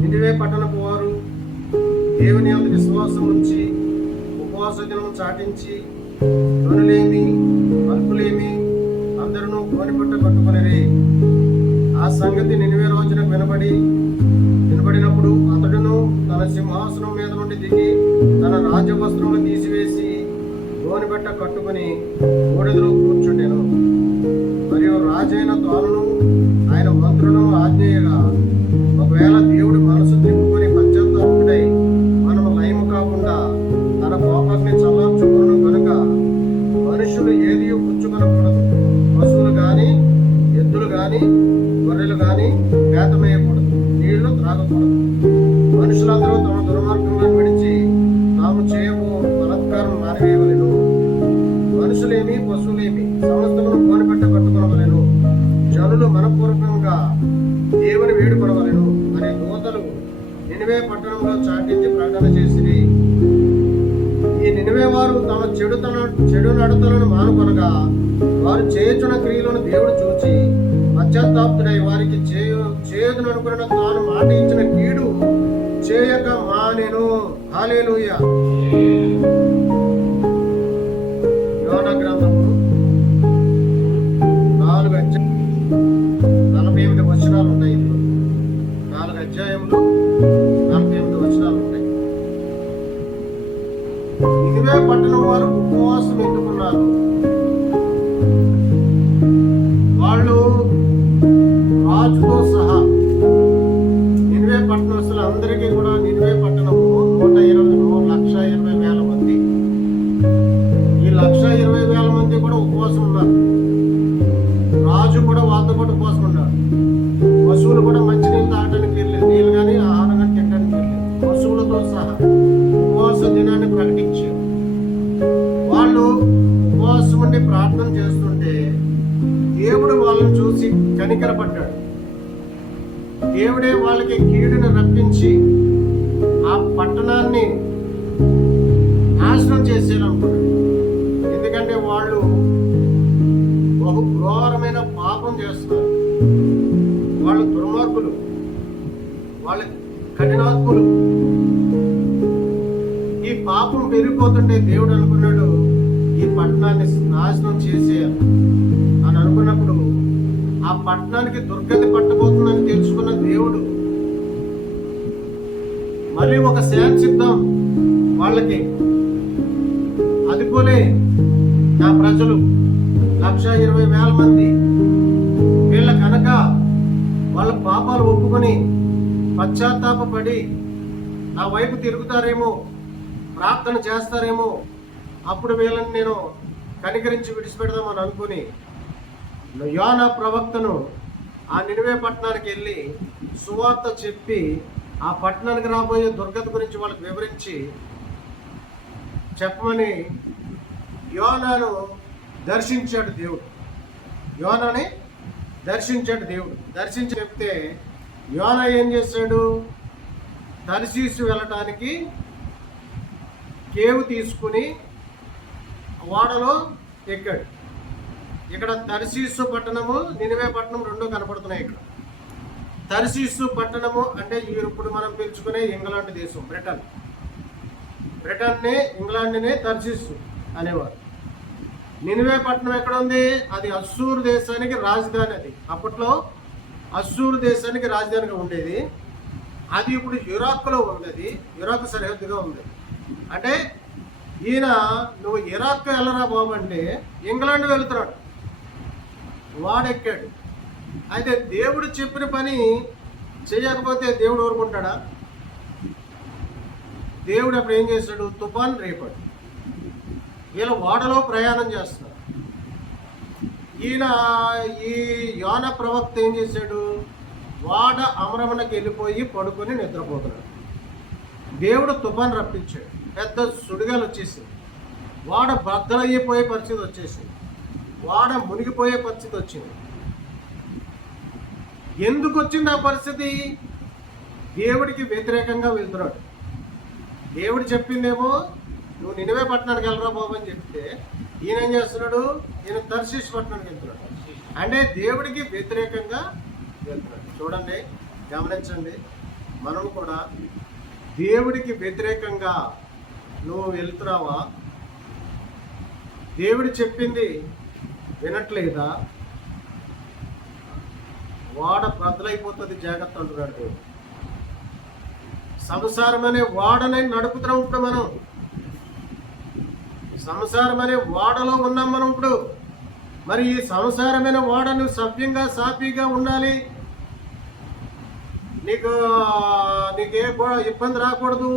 నినివే పట్టణపు వారు దేవుని యందు విశ్వాసం ఉంచి ఉపవాస దినము చాటించి ధ్వనులేమి అల్పులేమి అందరూ గోనెపట్ట కట్టుకొనిరి. ఆ సంగతి నినివే రోజున వినబడినప్పుడు అతడును తన సింహాసనం మీద నుండి దిగి తన రాజవస్త్రములు తీసివేసి గోనెపట్ట కట్టుకుని బూడిదలో కూర్చుండెను. మరియు రాజైన తానును ఆయన మంత్రులను ఆజ్ఞేయగా, ఒకవేళ దేవుడు మనసు తిప్పుకొని పశ్చాత్తాపుడై మనము లయము కాకుండా తన కోపాన్ని చల్లార్చుకును కనుక మనుషులు ఏది పుచ్చుకొనకూడదు. పశువులు గాని ఎద్దులు గాని గొర్రెలు గాని మేతమేయకూడదు, నీళ్లు త్రాగకూడదు. మనుషులందరూ తమ దుర్మార్గములను విడిచి తాము చేయబో బలాత్కారం మానివేయవలెను. మనుషులేమి పశువులేమి సమస్తమును గోనెపట్ట కట్టుకొనవలెను. జనులు మనపూర్వకంగా దేవుని వేడుకొనవలెను అనే దూతలు నినివే పట్టణంలో చాటించి ప్రకటన చేసిరి. ఈ నినివే వారు తమ చెడు నడతలను మానుకొనగా వారు చేయుచున్న క్రియలను దేవుడు చూచి పశ్చాత్తాపుడై వారికి చేయదుననుకున్న తాను మాట ఇచ్చిన కీడు చేయక మానెను. హల్లెలూయా. యోనా గ్రంథము 4:48 వచనాలు ఉన్నాయి. 4 అధ్యాయములు 48 వచనాలు ఉంటాయి. నినివే పట్టణం వారు ఉపవాసం ఎందుకున్నారు? వాళ్ళు రాజుతో సహా నినివే పట్టణస్తులు అందరికీ కూడా నినివే పట్టణము 1,20,000 మంది. ఈ 1,20,000 మంది కూడా ఉపవాసం ఉన్నారు. రాజు కూడా వాళ్ళతో పాటు ఉపవాసం ఉన్నారు. పశువులు కూడా మంచినీళ్ళు తాగడానికి వెళ్ళలేదు, నీళ్ళు కానీ ఆహారం కానీ తినడానికి వెళ్ళలేదు. పశువులతో సహా ఉపవాస దినాన్ని ప్రకటించారు. వాళ్ళు ఉపవాసం ఉండి ప్రార్థన చేస్తుంటే దేవుడు వాళ్ళని చూసి కనికరపడ్డాడు. దేవుడే వాళ్ళకి కీడును రప్పించి ఆ పట్టణాన్ని నాశనం చేసేయాలనుకున్నాడు. ఎందుకంటే వాళ్ళు బహు ఘోరమైన పాపం చేస్తున్నారు. వాళ్ళు దుర్మార్గులు, వాళ్ళ కఠినాత్ములు. ఈ పాపం పెరిగిపోతుంటే దేవుడు అనుకున్నాడు ఈ పట్టణాన్ని నాశనం చేసేయాలి అని అనుకున్నప్పుడు ఆ పట్టణానికి దుర్గతి పట్టబోతుందని తెలుసుకున్న దేవుడు మళ్ళీ ఒక శాంతిద్దాం వాళ్ళకి. అది పోలే నా ప్రజలు 1,20,000 మంది వీళ్ళ కనుక వాళ్ళ పాపాలు ఒప్పుకొని పశ్చాత్తాపడి నా వైపు తిరుగుతారేమో, ప్రార్థన చేస్తారేమో, అప్పుడు వీళ్ళని నేను కనికరించి విడిచిపెడదామని అనుకుని యోనా ప్రవక్తను ఆ నినివే పట్టణానికి వెళ్ళి సువార్త చెప్పి ఆ పట్టణానికి రాబోయే దుర్గతి గురించి వాళ్ళకి వివరించి చెప్పమని యోనాను దర్శించాడు దేవుడు. యోనాని దర్శించాడు దేవుడు. దర్శించి చెప్తే యోనా ఏం చేశాడు? తర్షీసు వెళ్ళటానికి కేవు తీసుకుని ఓడలో ఎక్కాడు. ఇక్కడ తర్షీసు పట్టణము నినివే పట్టణం రెండు కనపడుతున్నాయి. ఇక్కడ తర్షీసు పట్టణము అంటే ఇప్పుడు మనం పిలుచుకునే ఇంగ్లాండ్ దేశం, బ్రిటన్ని ఇంగ్లాండ్నే తర్షీసు అనేవారు. నినివే పట్టణం ఎక్కడ ఉంది? అది అస్సూరు దేశానికి రాజధాని. అది అప్పట్లో అస్సూరు దేశానికి రాజధానిగా ఉండేది. అది ఇప్పుడు ఇరాక్లో ఉంది. అది ఇరాక్ సరిహద్దుగా ఉంది. అంటే ఈయన నువ్వు ఇరాక్ వెళ్ళరా బాబు అంటే ఇంగ్లాండ్ వెళుతున్నాడు. వాడెక్కాడు. అయితే దేవుడు చెప్పిన పని చేయకపోతే దేవుడు ఊరుకుంటాడా? దేవుడు అప్పుడు ఏం చేశాడు? తుఫాన్ రేపాడు. వీళ్ళు ఓడలో ప్రయాణం చేస్తున్నారు. ఈయన ఈ యోనా ప్రవక్త ఏం చేశాడు? వాడ అమరమణకి వెళ్ళిపోయి పడుకొని నిద్రపోతున్నాడు. దేవుడు తుఫాన్ రప్పించాడు. పెద్ద సుడిగాలు వచ్చేసింది. వాడ బద్దలయ్యిపోయే పరిస్థితి వచ్చేసింది. వాడ మునిగిపోయే పరిస్థితి వచ్చింది. ఎందుకు వచ్చింది ఆ పరిస్థితి? దేవుడికి వ్యతిరేకంగా వెళ్తున్నాడు. దేవుడు చెప్పిందేమో నువ్వు నినివే పట్టణానికి వెళ్ళరా బాబు అని చెప్తే ఈయన ఏం చేస్తున్నాడు? ఈయన తర్షీషు పట్టణానికి వెళ్తున్నాడు. అంటే దేవుడికి వ్యతిరేకంగా వెళ్తున్నాడు. చూడండి, గమనించండి, మనం కూడా దేవుడికి వ్యతిరేకంగా నువ్వు వెళ్తున్నావా? దేవుడు చెప్పింది వినట్లేదా? వాడ బద్దలైపోతుంది, జాగ్రత్త అంటున్నాడు దేవుడు. సంసారం అనే వాడని నడుపుతున్నాం ఇప్పుడు మనం. సంసారం అనే వాడలో ఉన్నాం మనం ఇప్పుడు. మరి ఈ సంసారమైన వాడ నువ్వు సభ్యంగా సాఫీగా ఉండాలి. నీకే ఇబ్బంది రాకూడదు,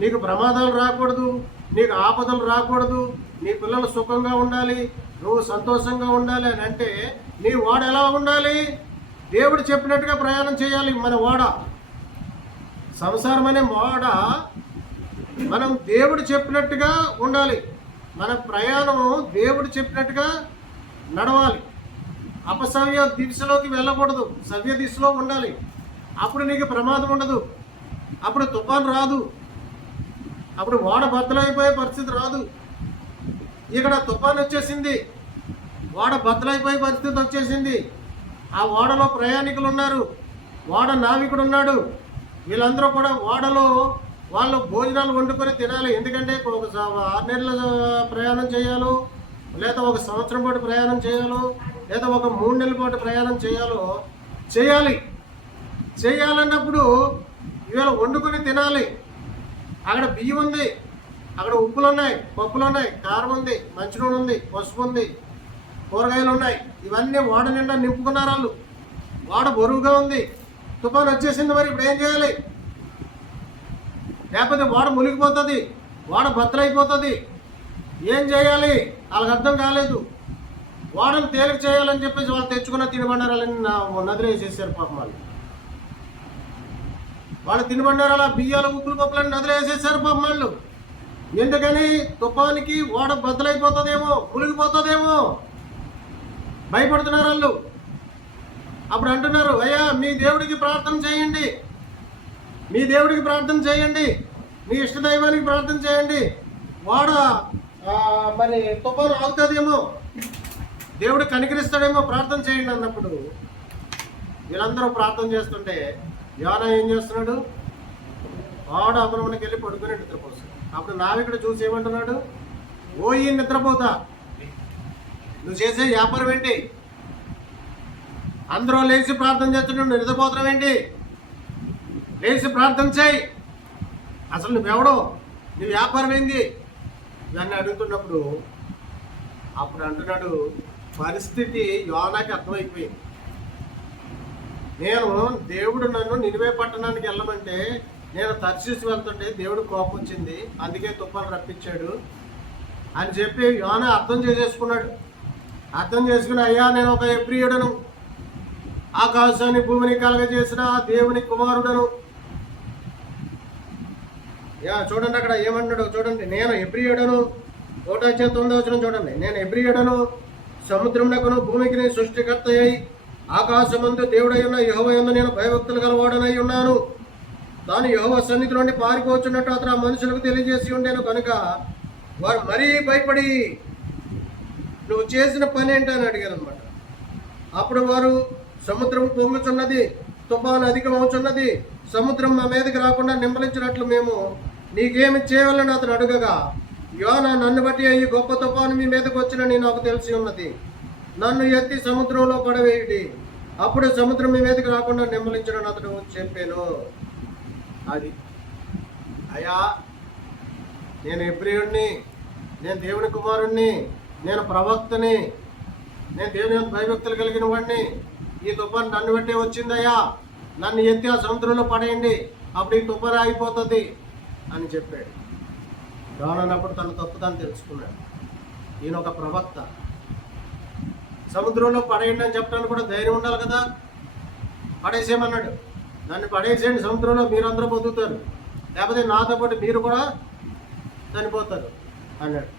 నీకు ప్రమాదాలు రాకూడదు, నీకు ఆపదలు రాకూడదు, నీ పిల్లలు సుఖంగా ఉండాలి, నువ్వు సంతోషంగా ఉండాలి అని అంటే నీ వాడ ఎలా ఉండాలి? దేవుడు చెప్పినట్టుగా ప్రయాణం చేయాలి. మన వాడ సంసారం అనే వాడ మనం దేవుడు చెప్పినట్టుగా ఉండాలి. మన ప్రయాణము దేవుడు చెప్పినట్టుగా నడవాలి. అపసవ్య దిశలోకి వెళ్ళకూడదు, సవ్య దిశలో ఉండాలి. అప్పుడు నీకు ప్రమాదం ఉండదు, అప్పుడు తుఫాను రాదు, అప్పుడు వాడ బద్దలైపోయే పరిస్థితి రాదు. ఇక్కడ తుఫాను వచ్చేసింది, వాడ బద్దలైపోయే పరిస్థితి వచ్చేసింది. ఆ ఓడలో ప్రయాణికులు ఉన్నారు, ఓడ నావికుడు ఉన్నాడు. వీళ్ళందరూ కూడా ఓడలో వాళ్ళు భోజనాలు వండుకొని తినాలి. ఎందుకంటే ఒక 6 నెలల ప్రయాణం చేయాలో, లేదా ఒక సంవత్సరం పాటు ప్రయాణం చేయాలో, లేదా ఒక 3 నెలల పాటు ప్రయాణం చేయాలన్నప్పుడు ఇవాళ వండుకొని తినాలి. అక్కడ బియ్యం ఉంది, అక్కడ ఉప్పులు ఉన్నాయి, పప్పులు ఉన్నాయి, కారం ఉంది, మంచినూనె ఉంది, పసుపు ఉంది, కూరగాయలు ఉన్నాయి. ఇవన్నీ వాడ నిండా నింపుకున్నారు వాళ్ళు. వాడ బరువుగా ఉంది, తుఫాను వచ్చేసింది. మరి ఇప్పుడు ఏం చేయాలి? లేకపోతే వాడ మునిగిపోతుంది, వాడ బద్దలైపోతుంది. ఏం చేయాలి? వాళ్ళకి అర్థం కాలేదు. వాడను తేలిక చేయాలని చెప్పేసి వాళ్ళు తెచ్చుకున్న తినుబండారాలని నదిలో వేసేసారు పాపం. వాళ్ళు తినుబండారాలు, బియ్యాలు, ఉప్పులు, పప్పులని నదిలో వేసేసారు పాపం వాళ్ళు. ఎందుకని? తుఫానికి ఓడ బద్దలైపోతుందేమో, మునిగిపోతుందేమో భయపడుతున్నారు వాళ్ళు. అప్పుడు అంటున్నారు, అయ్యా మీ దేవుడికి ప్రార్థన చేయండి, మీ దేవుడికి ప్రార్థన చేయండి, మీ ఇష్టదైవానికి ప్రార్థన చేయండి, వాడ మరి తుఫాను ఆగుతుందేమో, దేవుడు కనికరిస్తాడేమో, ప్రార్థన చేయండి అన్నప్పుడు వీళ్ళందరూ ప్రార్థన చేస్తుంటే యోనా ఏం చేస్తున్నాడు? వాడు అమరమునికి వెళ్ళి పడుకుని నిద్రపోతాడు. అప్పుడు నావికుడు చూసి ఏమంటున్నాడు? ఓయి నిద్రపోతా, నువ్వు చేసే వ్యాపారం ఏంటి? అందరూ లేచి ప్రార్థన చేస్తున్నాడు, నువ్వు నిద్రపోతున్నావు ఏంటి? లేచి ప్రార్థన చేయి, అసలు నువ్వెవడో, నీ వ్యాపారం ఏంది ఇవన్నీ అడుగుతున్నప్పుడు అప్పుడు అంటున్నాడు, పరిస్థితి యోనాకి అర్థమైపోయింది. నేను దేవుడు నన్ను నినివే పట్టణానికి వెళ్ళమంటే నేను తర్షీసు వెళ్తుంటే దేవుడు కోపం వచ్చింది, అందుకే తుఫాను రప్పించాడు అని చెప్పి యోనా అర్థం చేసేసుకున్నాడు. అర్థం చేసుకుని, అయ్యా నేను ఒక హెబ్రీయుడను, ఆకాశాన్ని భూమిని కలగజేసిన దేవుని కుమారుడను. చూడండి అక్కడ ఏమన్నాడు చూడండి. నేను హెబ్రీయుడను, 1:9 చూడండి. నేను హెబ్రీయుడను, సముద్రమునకును భూమికి సృష్టికర్త అయి ఆకాశమందు దేవుడై ఉన్న యెహోవా యందు నేను భయభక్తులు గలవాడనై ఉన్నాను. తాను యెహోవా సన్నిధి నుండి పారిపోవచ్చున్నట్టు అతను ఆ మనుషులకు తెలియజేసి ఉండేను కనుక వారు మరీ భయపడి నువ్వు చేసిన పని ఏంటని అడిగారు అనమాట. అప్పుడు వారు, సముద్రం పొంగుచున్నది, తుఫాను అధికమవుచున్నది, సముద్రం మా మీదకి రాకుండా నింపలించినట్లు మేము నీకేమి చేయవాలని అతను అడుగగా, యోనా నన్ను బట్టి ఈ గొప్ప తుఫాను మీ మీదకి వచ్చినని నాకు తెలిసి ఉన్నది. నన్ను ఎత్తి సముద్రంలో పడవేయుడి, అప్పుడు సముద్రం మీ మీదకి రాకుండా నిమ్మలించడని అతడు చెప్పాను. అది అయ్యా, నేను హెబ్రీయుడిని, నేను దేవుని కుమారుణ్ణి, నేను ప్రవక్తని, నేను దేవుని భయభక్తులు కలిగిన వాడిని. ఈ తుఫాను నన్ను బట్టే వచ్చిందయ్యా, నన్ను ఎత్తి ఆ సముద్రంలో పడేయండి, అప్పుడు ఈ తుఫాను ఆగిపోతుంది అని చెప్పాడు. యోనానప్పుడు తన తప్పు తాను తెలుసుకున్నాడు. ఈయన ఒక ప్రవక్త, సముద్రంలో పడేయండి అని చెప్పడానికి కూడా ధైర్యం ఉండాలి కదా. పడేసేయమన్నాడు, నన్ను పడేసేయండి సముద్రంలో, మీరందరూ బతుకుతారు, లేకపోతే నాతో పాటు మీరు కూడా చనిపోతారు అన్నాడు.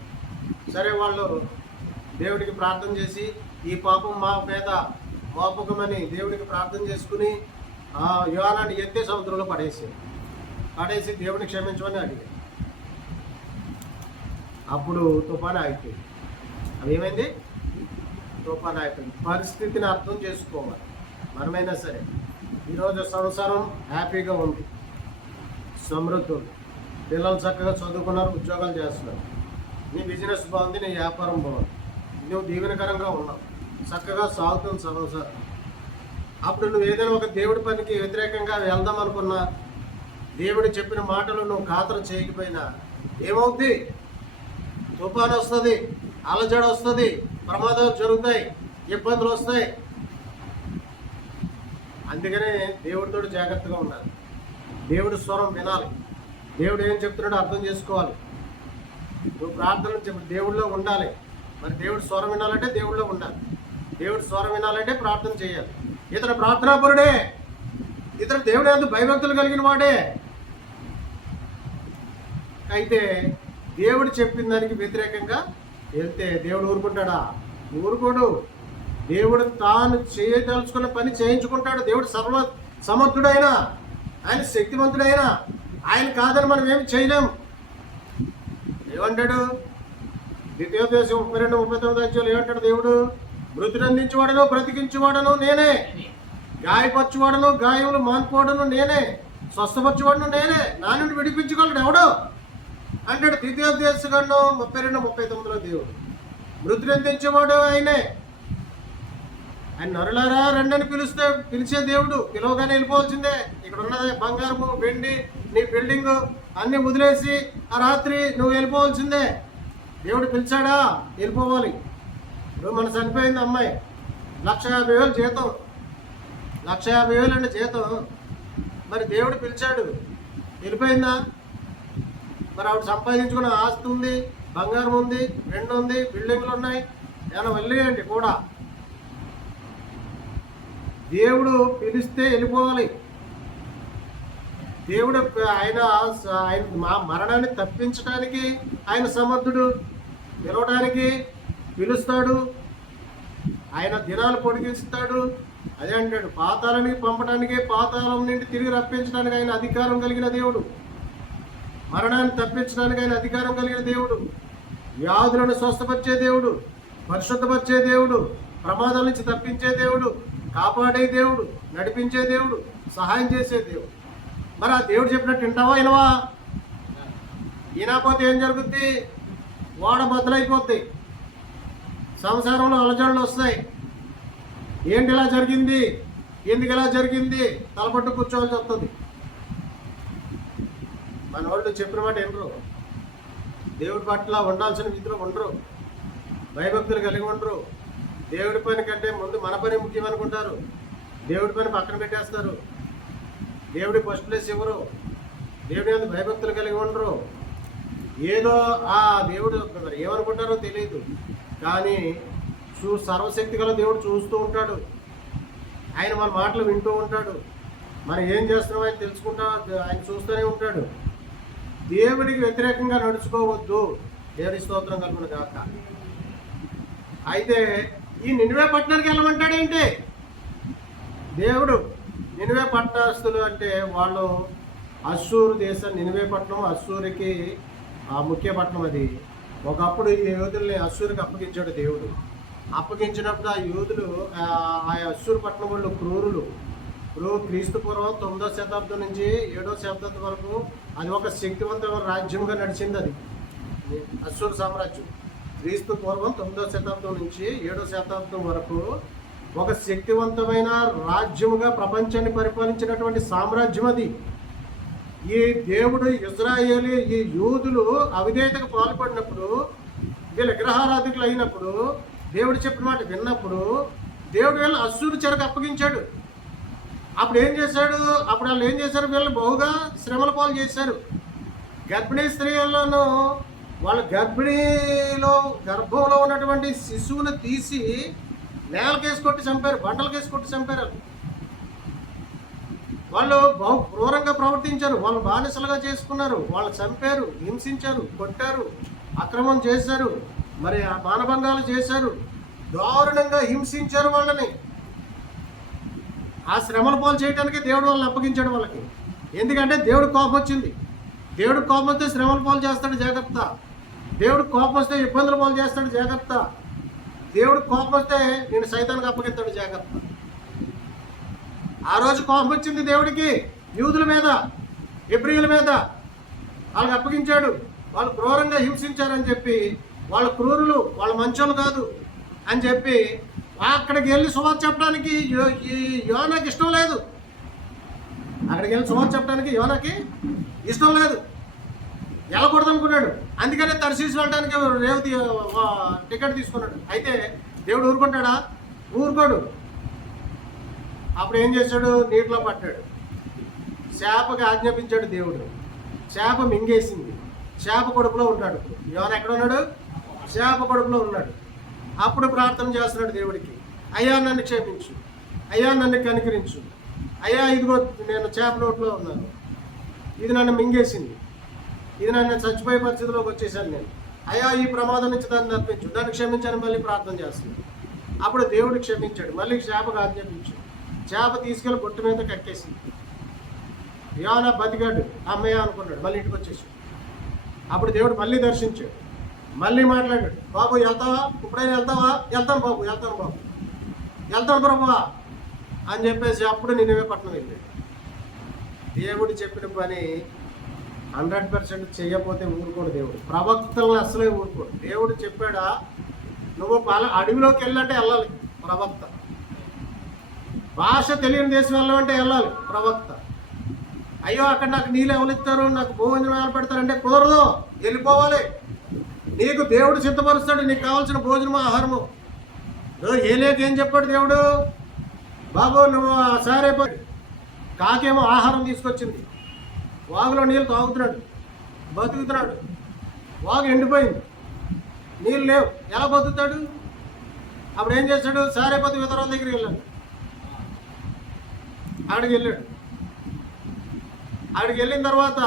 సరే, వాళ్ళు దేవుడికి ప్రార్థన చేసి ఈ పాపం మా పేద మోపకమని దేవుడికి ప్రార్థన చేసుకుని యోనాన్ని ఎత్తే సముద్రంలో పడేసి దేవుడిని క్షమించమని అడిగాడు. అప్పుడు తుఫాను ఆగిపోయింది. అవి ఏమైంది? తుఫాను ఆగిపోయింది. పరిస్థితిని అర్థం చేసుకోవాలి మనమైనా సరే. ఈరోజు సంసారం హ్యాపీగా ఉంది, సమృద్ధులు, పిల్లలు చక్కగా చదువుకున్నారు, ఉద్యోగాలు చేస్తున్నారు, నీ బిజినెస్ బాగుంది, నీ వ్యాపారం బాగుంది, నువ్వు దీవెనకరంగా ఉన్నావు, చక్కగా సాగుతుంది సంసారం. అప్పుడు నువ్వు ఏదైనా ఒక దేవుడి పనికి వ్యతిరేకంగా వెళ్దాం అనుకున్నా, దేవుడు చెప్పిన మాటలు నువ్వు ఖాతరు చేయకపోయినా ఏమవుద్ది? తుఫాను వస్తుంది, అలజడి వస్తుంది, ప్రమాదాలు జరుగుతాయి, ఇబ్బందులు వస్తాయి. అందుకనే దేవుడితో జాగ్రత్తగా ఉండాలి, దేవుడి స్వరం వినాలి, దేవుడు ఏం చెప్తున్నాడో అర్థం చేసుకోవాలి. నువ్వు ప్రార్థన దేవుడిలో ఉండాలి. మరి దేవుడి స్వరం వినాలంటే దేవుడిలో ఉండాలి, దేవుడి స్వరం వినాలంటే ప్రార్థన చేయాలి. ఇతడు ప్రార్థనాపరుడే, ఇతడు దేవుడు ఎందుకు భయభక్తులు కలిగిన వాడే. అయితే దేవుడు చెప్పిన దానికి వ్యతిరేకంగా వెళ్తే దేవుడు ఊరుకుంటాడా? ఊరుకోడు. దేవుడు తాను చేయదలుచుకున్న పని చేయించుకుంటాడు. దేవుడు సమర్థుడైనా, ఆయన శక్తివంతుడైనా, ఆయన కాదని మనం ఏమి చేయలేం. ఏమంటాడు? ద్వితీయోపదేశం 32-39 అధ్యాయులు ఏమంటాడు దేవుడు? మృతులందించేవాడను బ్రతికించేవాడను నేనే, గాయపరచువాడను గాయములు మాన్పోవడను నేనే, స్వస్థపరచువాడను నేనే, నా నుండి విడిపించుకోలేడు ఎవడు అంటాడు. ద్వితీయోపదేశంలో 32-39 దేవుడు మృతులందించేవాడు ఆయనే. ఆయన నరులారా రండని పిలిచే దేవుడు. పిలవగానే వెళ్ళిపోవాల్సిందే. ఇక్కడ ఉన్నది బంగారము, వెండి, నీ బిల్డింగ్ అన్ని వదిలేసి ఆ రాత్రి నువ్వు వెళ్ళిపోవాల్సిందే. దేవుడు పిలిచాడా? వెళ్ళిపోవాలి. ఇప్పుడు మన చనిపోయింది అమ్మాయి, 1,50,000 జీతం, 1,50,000 అండి జీతం. మరి దేవుడు పిలిచాడు, వెళ్ళిపోయిందా? మరి ఆవిడ సంపాదించుకున్న ఆస్తి ఉంది, బంగారం ఉంది, వెండి ఉంది, బిల్డింగ్లు ఉన్నాయి, ఏమైనా వెళ్ళేయండి కూడా. దేవుడు పిలిస్తే వెళ్ళిపోవాలి. దేవుడు ఆయన మా మరణాన్ని తప్పించడానికి ఆయన సమర్థుడు. పిలవడానికి పిలుస్తాడు, ఆయన దినాలు పొడిగిస్తాడు. అదే అంటాడు, పాతాళానికి పంపడానికి, పాతాళం నుండి తిరిగి రప్పించడానికి ఆయన అధికారం కలిగిన దేవుడు. మరణాన్ని తప్పించడానికి ఆయన అధికారం కలిగిన దేవుడు. వ్యాధులను స్వస్థపరిచే దేవుడు, పరిశుద్ధపరిచే దేవుడు, ప్రమాదాల నుంచి తప్పించే దేవుడు, కాపాడే దేవుడు, నడిపించే దేవుడు, సహాయం చేసే దేవుడు. మరి ఆ దేవుడు చెప్పినట్టు వింటావా వినవా? వినకపోతే ఏం జరుగుద్ది? ఓడ బద్దలైపోద్ది, సంసారంలో అలజడులు వస్తాయి. ఏంటి ఇలా జరిగింది, ఎందుకు ఇలా జరిగింది, తలపట్టు కూర్చోవాల్సి వస్తుంది. మన వాళ్ళు చెప్పిన మాట వినరు, దేవుడి పట్ల ఉండాల్సిన విధులు ఉండరు, భయభక్తులు కలిగి ఉండరు. దేవుడి పని కంటే ముందు మన పని ముఖ్యం అనుకుంటారు, దేవుడి పని పక్కన పెట్టేస్తారు, దేవుడి ఫస్ట్ ప్లేస్ ఇవ్వరు, దేవుడి మీద భయభక్తులు కలిగి ఉండరు. ఏదో ఆ దేవుడు ఏమనుకుంటారో తెలియదు, కానీ సర్వశక్తి గల దేవుడు చూస్తూ ఉంటాడు. ఆయన మన మాటలు వింటూ ఉంటాడు, మనం ఏం చేస్తున్నామో ఆయన తెలుసుకుంటా, ఆయన చూస్తూనే ఉంటాడు. దేవుడికి వ్యతిరేకంగా నడుచుకోవద్దు. దేవుడి స్తోత్రం కలుగును గాక. అయితే ఈ నినివే పట్టణానికి వెళ్ళమంటాడేంటి దేవుడు? నినివే పట్టణస్తులు అంటే వాళ్ళు అశ్షూరు దేశం. నినివే పట్టణం అశ్షూరుకి ముఖ్య పట్టణం. అది ఒకప్పుడు ఈ యోధుల్ని అశ్షూరుకి అప్పగించాడు దేవుడు. అప్పగించినప్పుడు ఆ యోధులు, ఆ అశ్షూరు పట్టణం వాళ్ళు క్రూరులు. ఇప్పుడు క్రీస్తు పూర్వం 9వ శతాబ్దం నుంచి 7వ శతాబ్దం వరకు అది ఒక శక్తివంతమైన రాజ్యంగా నడిచింది. అది అశ్షూరు సామ్రాజ్యం. క్రీస్తు పూర్వం 9వ శతాబ్దం నుంచి 7వ శతాబ్దం వరకు ఒక శక్తివంతమైన రాజ్యముగా ప్రపంచాన్ని పరిపాలించినటువంటి సామ్రాజ్యం అది. ఈ దేవుడు ఇజ్రాయేలీ ఈ యూదులు అవిధేయతకు పాల్పడినప్పుడు, వీళ్ళ విగ్రహారాధికులు అయినప్పుడు, దేవుడు చెప్పిన మాట విన్నప్పుడు దేవుడు వీళ్ళు అశ్షూరు చెరకు అప్పగించాడు. అప్పుడు ఏం చేశాడు? అప్పుడు వాళ్ళు ఏం చేశారు? వీళ్ళు బహుగా శ్రమల పాలు చేశారు. గర్భిణీ స్త్రీలను, వాళ్ళ గర్భంలో ఉన్నటువంటి శిశువును తీసి నేలకేసి కొట్టి చంపారు, బండలకేసి కొట్టి చంపారు. వాళ్ళు బహు క్రూరంగా ప్రవర్తించారు, వాళ్ళు బానిసలుగా చేసుకున్నారు, వాళ్ళు చంపారు, హింసించారు, కొట్టారు, అక్రమం చేశారు, మరి మానభంగాలు చేశారు, దారుణంగా హింసించారు వాళ్ళని. ఆ శ్రమల పాలు చేయడానికి దేవుడు వాళ్ళని అప్పగించాడు వాళ్ళకి. ఎందుకంటే దేవుడు కోపం వచ్చింది. దేవుడు కోపం వస్తే శ్రమల పాలు చేస్తాడు, జాగ్రత్త. దేవుడు కోపం వస్తే ఇబ్బందుల పాలు చేస్తాడు, జాగ్రత్త. దేవుడు కోపం వస్తే నేను సైతానికి అప్పగిస్తాడు, జాగ్రత్త. ఆ రోజు కోపం వచ్చింది దేవుడికి యూదుల మీద, హెబ్రీయుల మీద. వాళ్ళకి అప్పగించాడు. వాళ్ళు క్రూరంగా హింసించారని చెప్పి, వాళ్ళ క్రూరులు, వాళ్ళ మంచోళ్ళు కాదు అని చెప్పి అక్కడికి వెళ్ళి సువార్త చెప్పడానికి ఈ యోనాకి ఇష్టం లేదు. అక్కడికి వెళ్ళి సువార్త చెప్పడానికి యోనాకి ఇష్టం లేదు, వెళ్ళకూడదు అనుకున్నాడు. అందుకనే తర్షీసు వెళ్ళడానికి రేవతి టికెట్ తీసుకున్నాడు. అయితే దేవుడు ఊరుకుంటాడా? ఊరుకోడు. అప్పుడు ఏం చేశాడు? నీటిలో పట్టాడు. చేపకి ఆజ్ఞాపించాడు దేవుడు. చేప మింగేసింది. చేప కడుపులో ఉన్నాడు. యోనా ఎక్కడ ఉన్నాడు? చేప కడుపులో ఉన్నాడు. అప్పుడు ప్రార్థన చేస్తున్నాడు దేవుడికి, అయ్యా నన్ను క్షమించు, అయ్యా నన్ను కనికరించు, అయ్యా ఇదిగో నేను చేప నోట్లో ఉన్నాను, ఇది నన్ను మింగేసింది, ఇది నన్ను చచ్చిపోయే పరిస్థితిలోకి వచ్చేసాను నేను, అయ్యా ఈ ప్రమాదం నుంచి దాన్ని తప్పించు, దాన్ని క్షమించాను. మళ్ళీ ప్రార్థన చేస్తున్నాడు. అప్పుడు దేవుడు క్షమించాడు. మళ్ళీ చేపకు ఆజ్ఞాపించు. చేప తీసుకెళ్ళి బొట్టు మీద కక్కేసింది. యోనా బతికాడు, అమ్మయ్య అనుకున్నాడు. మళ్ళీ ఇంటికి వచ్చేసాడు. అప్పుడు దేవుడు మళ్ళీ దర్శించాడు. మళ్ళీ మాట్లాడాడు, బాబు వెళ్తావా? ఇప్పుడైనా వెళ్తావా? వెళ్తాను బాబు, వెళ్తాను బాబు, వెళ్తాను ప్రభువా అని చెప్పేసి అప్పుడు నిన్నవే పట్టణం వెళ్ళాడు. దేవుడు చెప్పిన పని 100% చేయకపోతే ఊరుకోడు దేవుడు. ప్రవక్తలను అసలే ఊరుకోడు. దేవుడు చెప్పాడా, నువ్వు అడవిలోకి వెళ్ళాలంటే వెళ్ళాలి ప్రవక్త. భాష తెలియని దేశం వెళ్ళాలంటే వెళ్ళాలి ప్రవక్త. అయ్యో అక్కడ నాకు నీళ్ళు ఎవరిస్తారు, నాకు భోజనం పెడతారంటే కుదరదు, వెళ్ళిపోవాలి. నీకు దేవుడు సిద్ధపరుస్తాడు, నీకు కావాల్సిన భోజనము ఆహారము. ఏలేక ఏం చెప్పాడు దేవుడు, బాబు నువ్వు సారైపోయి. కాకేమో ఆహారం తీసుకొచ్చింది, వాగులో నీళ్ళు తాగుతున్నాడు, బతుకుతున్నాడు. వాగు ఎండిపోయింది, నీళ్ళు లేవు, ఎలా బతుకుతాడు? అప్పుడు ఏం చేశాడు? సారైపోతే వితరాల దగ్గరికి వెళ్ళాడు. అక్కడికి వెళ్ళాడు. అక్కడికి వెళ్ళిన తర్వాత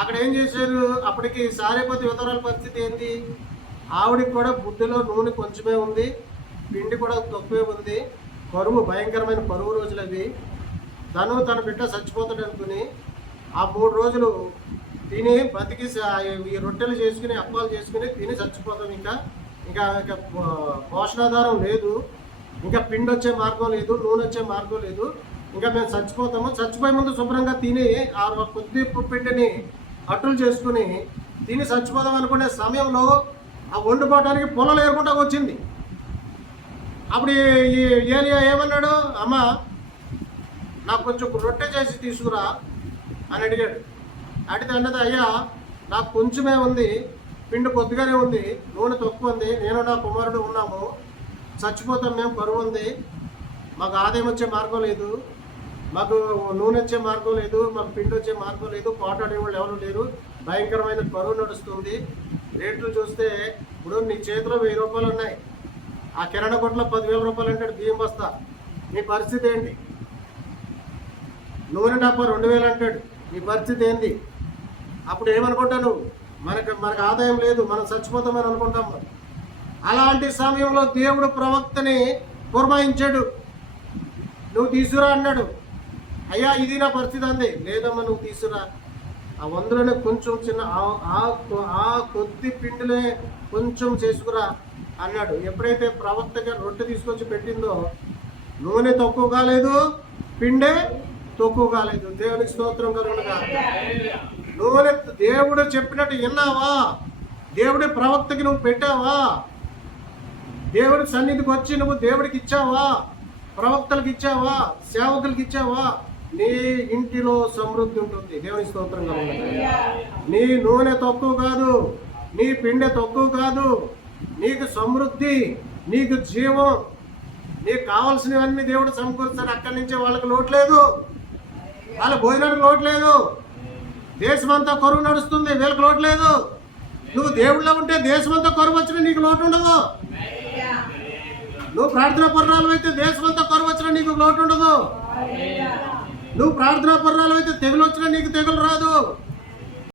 అక్కడ ఏం చేశారు? అప్పటికి సారైపోతే వితరాల పరిస్థితి ఏంటి? ఆవిడికి కూడా బుడ్డిలో నూనె కొంచెమే ఉంది, పిండి కూడా తక్కువే ఉంది. కరువు, భయంకరమైన కరువు రోజులు అవి. తన బిడ్డ చచ్చిపోతాడు అనుకుని ఆ 3 రోజులు తిని బతికి ఈ రొట్టెలు చేసుకుని అప్పాలు చేసుకుని తిని చచ్చిపోతాం. ఇంకా పోషణాధారం లేదు, ఇంకా పిండి వచ్చే మార్గం లేదు, నూనె వచ్చే మార్గం లేదు, ఇంకా మేము చచ్చిపోతాము. చచ్చిపోయే ముందు శుభ్రంగా తిని ఆ కొద్ది పిండిని అట్టులు చేసుకుని తిని చచ్చిపోదాం అనుకునే సమయంలో ఆ వండుకోవడానికి పొలం ఏరుకుంటా వచ్చింది. అప్పుడు ఈ ఏలియా ఏమన్నాడు? అమ్మ నాకు కొంచెం రొట్టె చేసి తీసుకురా అని అడిగాడు. అడిగితే అన్నది, అయ్యా నాకు కొంచెమే ఉంది, పిండి కొద్దిగానే ఉంది, నూనె తక్కువ ఉంది, నేను నా కుమారుడు ఉన్నాము, చచ్చిపోతాం మేము, కరువు ఉంది, మాకు ఆదాయం వచ్చే మార్గం లేదు, మాకు నూనె వచ్చే మార్గం లేదు, మాకు పిండి వచ్చే మార్గం లేదు, పోటాడే వాళ్ళు ఎవరు లేరు, భయంకరమైన కరువు నడుస్తుంది. రేట్లు చూస్తే ఇప్పుడు నీ చేతిలో 1000 రూపాయలు ఉన్నాయి, ఆ కిరాణా కొట్లో 10,000 రూపాయలు అంటాడు బియ్యం బస్తా. నీ పరిస్థితి ఏంటి? నూనె డబ్బా 2,000 అంటాడు, నీ పరిస్థితి ఏంటి? అప్పుడు ఏమనుకుంటాను? మనకు ఆదాయం లేదు, మనం చచ్చిపోతామని అనుకుంటాము. అలాంటి సమయంలో దేవుడు ప్రవక్తని పురమాయించాడు. నువ్వు తీసుకురా అన్నాడు. అయ్యా ఇది నా పరిస్థితి అంది. లేదమ్మా నువ్వు తీసుకురా, ఆ 100లోనే కొంచెం చిన్న ఆ కొద్ది పిండిలే కొంచెం చేసుకురా అన్నాడు. ఎప్పుడైతే ప్రవక్తగా రొట్టె తీసుకొచ్చి పెట్టిందో నూనె తక్కువ కాలేదు, పిండే తక్కువ కాలేదు. దేవునికి స్తోత్రం కలుగునుగా. నూనె దేవుడు చెప్పినట్టు విన్నావా? దేవుడి ప్రవక్తకి నువ్వు పెట్టావా? దేవుడి సన్నిధికి వచ్చి నువ్వు దేవుడికి ఇచ్చావా? ప్రవక్తలకు ఇచ్చావా? సేవకులకు ఇచ్చావా? నీ ఇంటిలో సమృద్ధి ఉంటుంది. దేవుని స్తోత్రం కలుగునుగా. నీ నూనె తక్కువ కాదు, నీ పిండి తక్కువ కాదు, నీకు సమృద్ధి, నీకు జీవం, నీకు కావాల్సినవన్నీ దేవుడు సమకూరుస్తాడు. అక్కడి నుంచే వాళ్ళకి లోటు లేదు, వాళ్ళ భోజనానికి లోటు లేదు. దేశమంతా కరువు నడుస్తుంది, వీళ్ళకి లోటు లేదు. నువ్వు దేవుళ్ళో ఉంటే దేశమంతా కరువు వచ్చినా నీకు లోటు ఉండదు. నువ్వు ప్రార్థనా పర్రాలు అయితే దేశమంతా కరువు వచ్చినా నీకు లోటు ఉండదు. నువ్వు ప్రార్థనా పర్రాలు అయితే తెగులు వచ్చినా నీకు తెగులు రాదు.